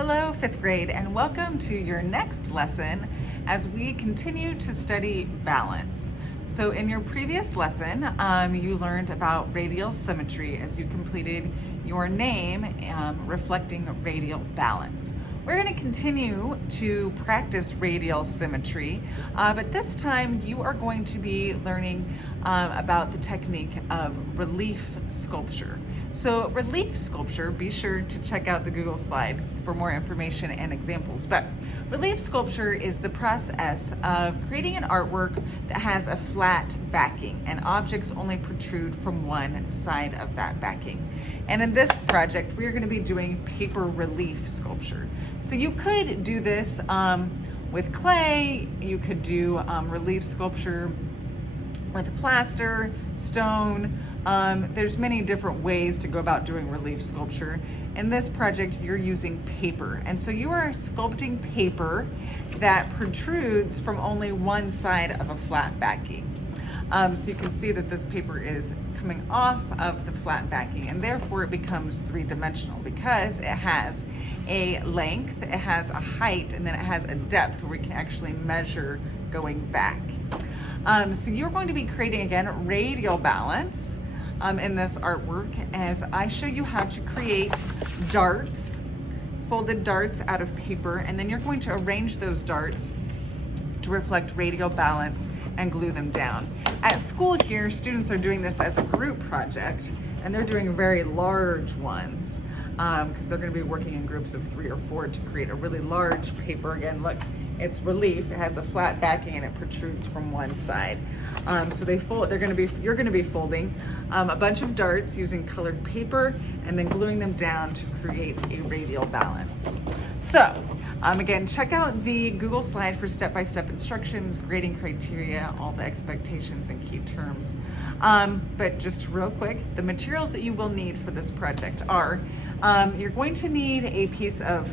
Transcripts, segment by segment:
Hello, fifth grade, and welcome to your next lesson as we continue to study balance. So in your previous lesson, you learned about radial symmetry as you completed your name reflecting radial balance. We're going to continue to practice radial symmetry, but this time you are going to be learning about the technique of relief sculpture. So relief sculpture, be sure to check out the Google slide for more information and examples. But relief sculpture is the process of creating an artwork that has a flat backing and objects only protrude from one side of that backing. And in this project, we're going to be doing paper relief sculpture. So you could do this with clay, you could do relief sculpture with plaster, stone. There's many different ways to go about doing relief sculpture. In this project, you're using paper. And so you are sculpting paper that protrudes from only one side of a flat backing. So you can see that this paper is coming off of the flat backing, and therefore it becomes three-dimensional because it has a length, it has a height, and then it has a depth where we can actually measure going back. So you're going to be creating, again, radial balance in this artwork as I show you how to create darts, folded darts out of paper, and then you're going to arrange those darts to reflect radial balance and glue them down. At school here, students are doing this as a group project, and they're doing very large ones because they're going to be working in groups of 3 or 4 to create a really large paper. Again, look, it's relief. It has a flat backing and it protrudes from one side. So they fold. You're going to be folding a bunch of darts using colored paper and then gluing them down to create a radial balance. So again, check out the Google slide for step-by-step instructions, grading criteria, all the expectations and key terms. But just real quick, the materials that you will need for this project are, you're going to need a piece of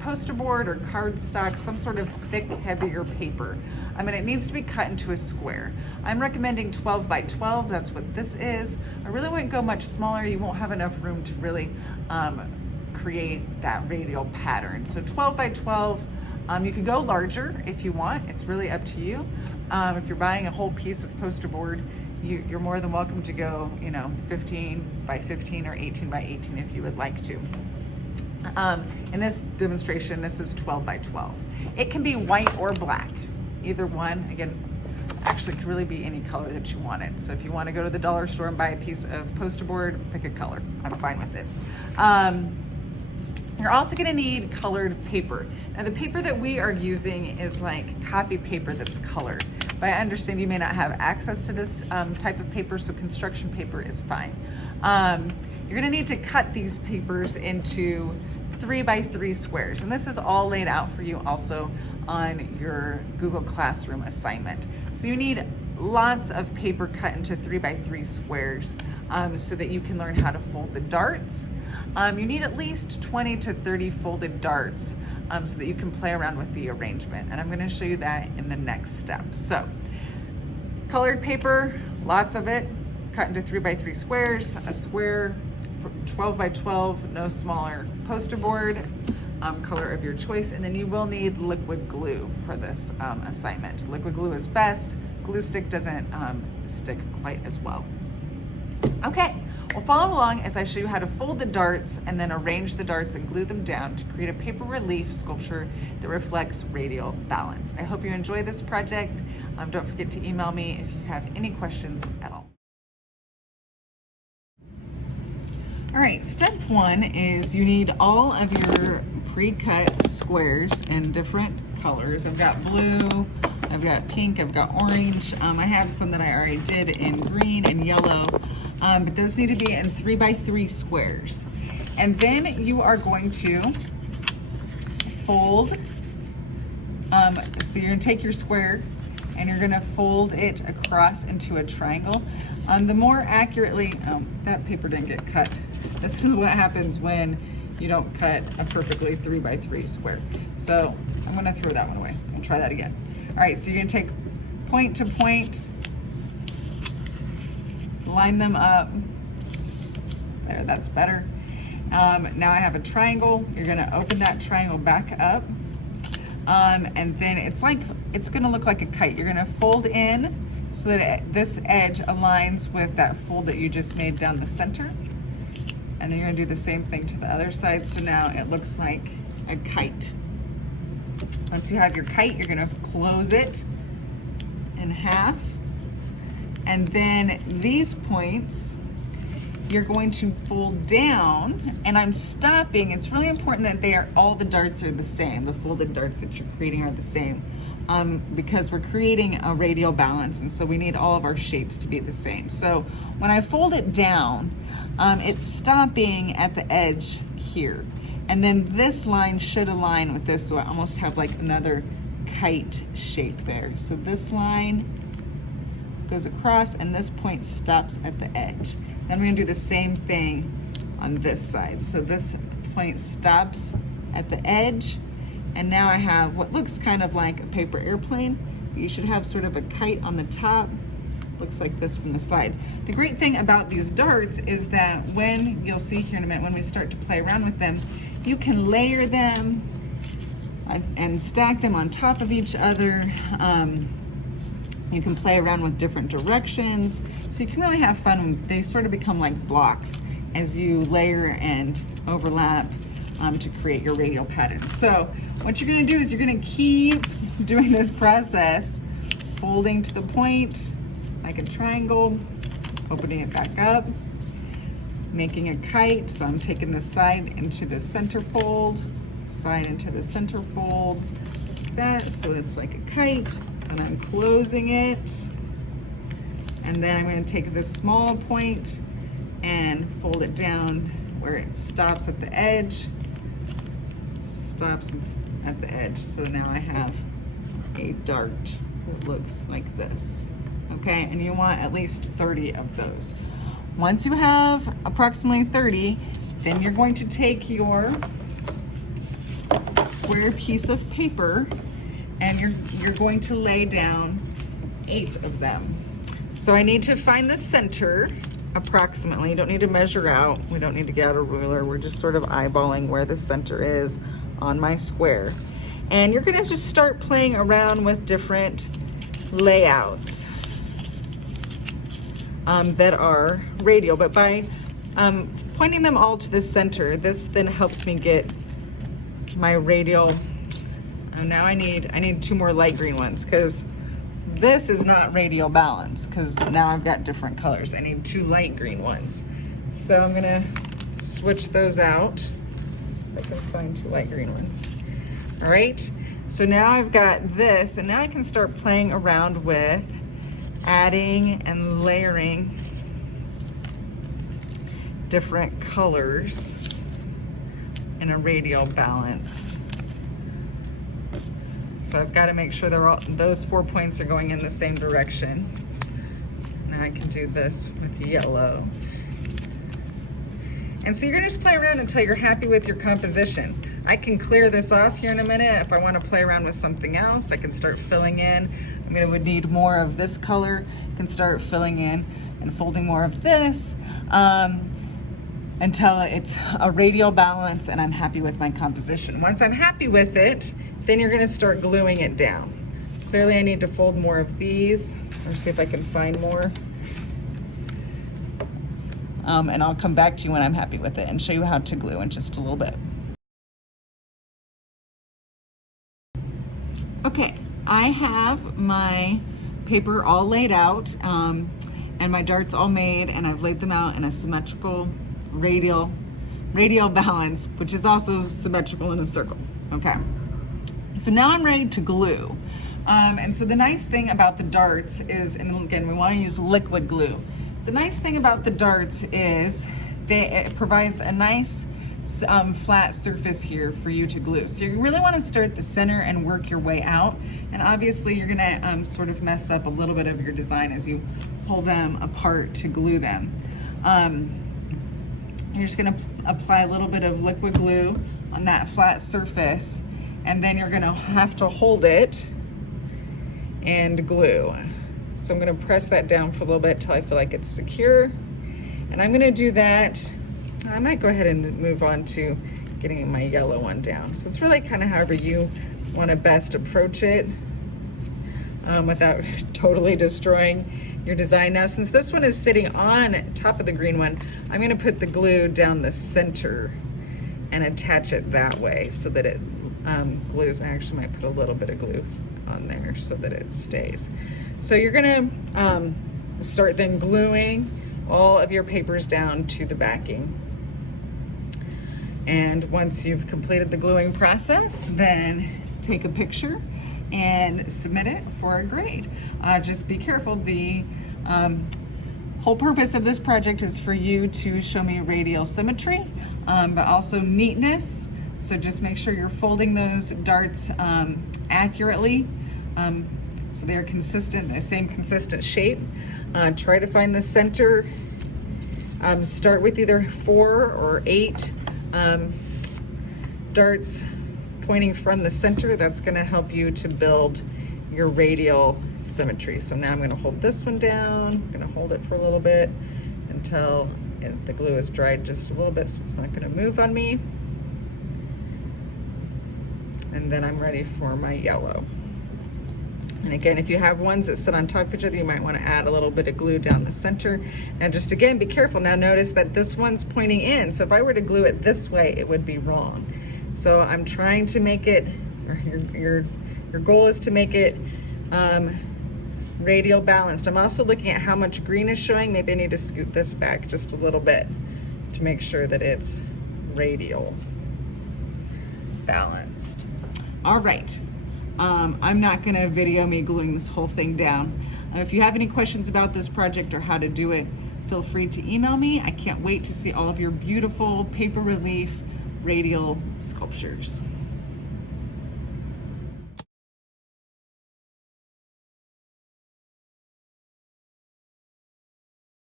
poster board or cardstock, some sort of thick, heavier paper. It needs to be cut into a square. I'm recommending 12 by 12, that's what this is. I really wouldn't go much smaller, you won't have enough room to really create that radial pattern. So 12 by 12, you can go larger if you want, it's really up to you. If you're buying a whole piece of poster board, you're more than welcome to go 15 by 15 or 18 by 18 if you would like to. In this demonstration, this is 12 by 12. It can be white or black, either one. Again, actually could really be any color that you wanted. So if you want to go to the dollar store and buy a piece of poster board, pick a color. I'm fine with it. You're also going to need colored paper. Now the paper that we are using is like copy paper that's colored. But I understand you may not have access to this type of paper, so construction paper is fine. You're going to need to cut these papers into 3 by 3 squares, and this is all laid out for you also on your Google Classroom assignment. So you need lots of paper cut into 3 by 3 squares so that you can learn how to fold the darts. You need at least 20 to 30 folded darts so that you can play around with the arrangement, and I'm going to show you that in the next step. So colored paper, lots of it, cut into 3 by 3 squares, a square, 12 by 12, no smaller, poster board, color of your choice, and then you will need liquid glue for this assignment. Liquid glue is best. Glue stick doesn't stick quite as well. Okay, well, follow along as I show you how to fold the darts and then arrange the darts and glue them down to create a paper relief sculpture that reflects radial balance. I hope you enjoy this project. Don't forget to email me if you have any questions at all. All right, step 1 is you need all of your pre-cut squares in different colors. I've got blue, I've got pink, I've got orange. I have some that I already did in green and yellow, but those need to be in 3 by 3 squares. And then you are going to fold, so you're gonna take your square and you're gonna fold it across into a triangle. The more accurately, that paper didn't get cut. This is what happens when you don't cut a perfectly 3 by 3 square. So I'm gonna throw that one away. I'll try that again. All right, so you're gonna take point to point, line them up. There, that's better. Now I have a triangle. You're gonna open that triangle back up. And then it's gonna look like a kite. You're gonna fold in so that this edge aligns with that fold that you just made down the center. And then you're gonna do the same thing to the other side. So now it looks like a kite. Once you have your kite, you're gonna close it in half. And then these points, you're going to fold down, and I'm stopping. It's really important that all the darts are the same. The folded darts that you're creating are the same because we're creating a radial balance, and so we need all of our shapes to be the same. So when I fold it down, it's stopping at the edge here. And then this line should align with this, so I almost have like another kite shape there. So this line goes across, and this point stops at the edge. Then we're gonna do the same thing on this side. So this point stops at the edge, and now I have what looks kind of like a paper airplane, but you should have sort of a kite on the top. Looks like this from the side. The great thing about these darts is that when, you'll see here in a minute, when we start to play around with them, you can layer them and stack them on top of each other. You can play around with different directions. So you can really have fun when they sort of become like blocks as you layer and overlap to create your radial pattern. So what you're gonna do is you're gonna keep doing this process, folding to the point like a triangle, opening it back up, making a kite. So I'm taking the side into the center fold, side into the center fold, like that, so it's like a kite. And I'm closing it, and then I'm going to take this small point and fold it down where it stops at the edge, stops at the edge. So now I have a dart that looks like this. Okay, and you want at least 30 of those. Once you have approximately 30, then you're going to take your square piece of paper and you're going to lay down 8 of them. So I need to find the center approximately. You don't need to measure out. We don't need to get out a ruler. We're just sort of eyeballing where the center is on my square. And you're gonna just start playing around with different layouts that are radial, but by pointing them all to the center, this then helps me get my radial. And now I need 2 more light green ones because this is not radial balance because now I've got different colors. I need 2 light green ones. So I'm gonna switch those out. If I can find 2 light green ones. All right, so now I've got this, and now I can start playing around with adding and layering different colors in a radial balanced. So I've got to make sure those 4 points are going in the same direction. Now I can do this with yellow. And so you're gonna just play around until you're happy with your composition. I can clear this off here in a minute. If I want to play around with something else, I can start filling in. I'm gonna would need more of this color. I can start filling in and folding more of this until it's a radial balance and I'm happy with my composition. Once I'm happy with it, then you're gonna start gluing it down. Clearly I need to fold more of these, or see if I can find more. And I'll come back to you when I'm happy with it and show you how to glue in just a little bit. Okay, I have my paper all laid out and my darts all made, and I've laid them out in a symmetrical radial balance, which is also symmetrical in a circle. Okay, so now I'm ready to glue. And so the nice thing about the darts is, and again, we want to use liquid glue. The nice thing about the darts is that it provides a nice flat surface here for you to glue. So you really want to start at the center and work your way out. And obviously you're gonna sort of mess up a little bit of your design as you pull them apart to glue them. You're just gonna apply a little bit of liquid glue on that flat surface, and then you're gonna have to hold it and glue. So I'm gonna press that down for a little bit till I feel like it's secure. And I'm gonna do that I might go ahead and move on to getting my yellow one down. So it's really kind of however you want to best approach it without totally destroying your design. Now, since this one is sitting on top of the green one, I'm going to put the glue down the center and attach it that way so that it glues. I actually might put a little bit of glue on there so that it stays. So you're going to start then gluing all of your papers down to the backing. And once you've completed the gluing process, then take a picture and submit it for a grade. Just be careful. The whole purpose of this project is for you to show me radial symmetry, but also neatness. So just make sure you're folding those darts accurately so they're consistent, the same consistent shape. Try to find the center. Start with either 4 or 8 darts pointing from the center. That's going to help you to build your radial symmetry. So now I'm going to hold this one down. I'm going to hold it for a little bit until the glue is dried just a little bit so it's not going to move on me. And then I'm ready for my yellow. And again, if you have ones that sit on top of each other, you might want to add a little bit of glue down the center. Now just again, be careful. Now notice that this one's pointing in. So if I were to glue it this way, it would be wrong. So I'm trying to make it, or your goal is to make it radial balanced. I'm also looking at how much green is showing. Maybe I need to scoot this back just a little bit to make sure that it's radial balanced. All right. I'm not going to video me gluing this whole thing down. If you have any questions about this project or how to do it, feel free to email me. I can't wait to see all of your beautiful paper relief radial sculptures.